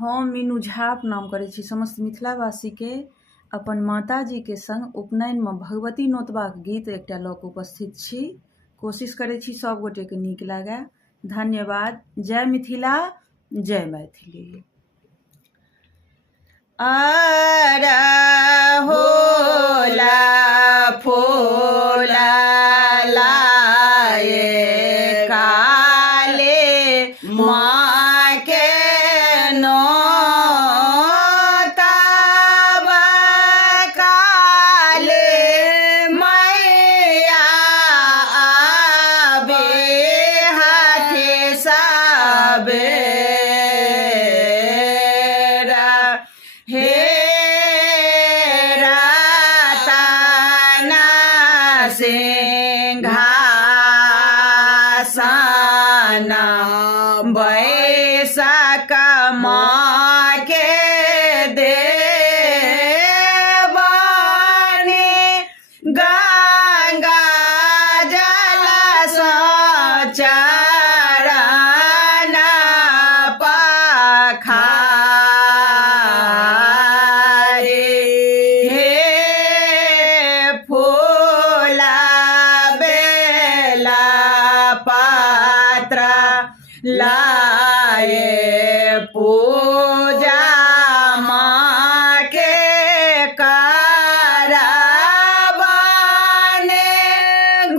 हम मीनू झा प्रणाम करै छी समस्त मिथिलावासीके अपन माताजीके संग उपनयनमे भगवती नोतबाक गीत एकटा लऽ कऽ उपस्थित छी। कोशिश करै छी सब गोटेके नीक लागै। धन्यवाद। जय मिथिला, जय मैथिली। होला फोला लाए काले माँ के नोतबा काले मैया आबे हाथे सबेरा हे रातना सिंहासन बैसक माँ के देवानी गंगा जल चरण पखारे हे फूला बेला पत्र लाए पूजा माँ के करबने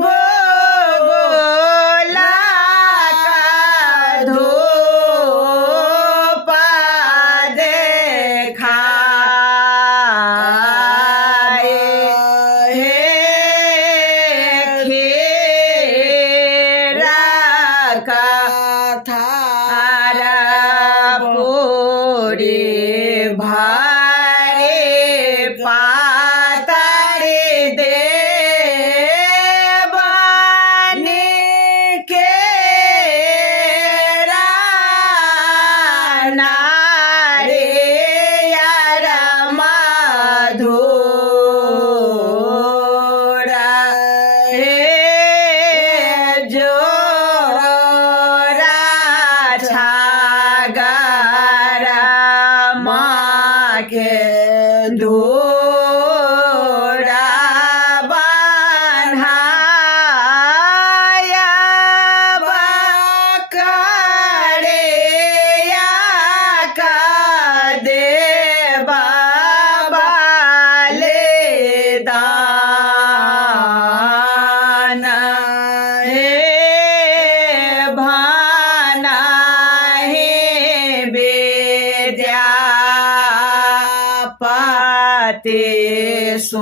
गोला का धूप देखाए हे खीरा का थार पूरी भारे पातरी देवानी के नारियर मधुरा हे जोरा छागर माँ के धूरा बन्हाया बकरिया का देवा बलिदान हे भाना हे विद्यापति सो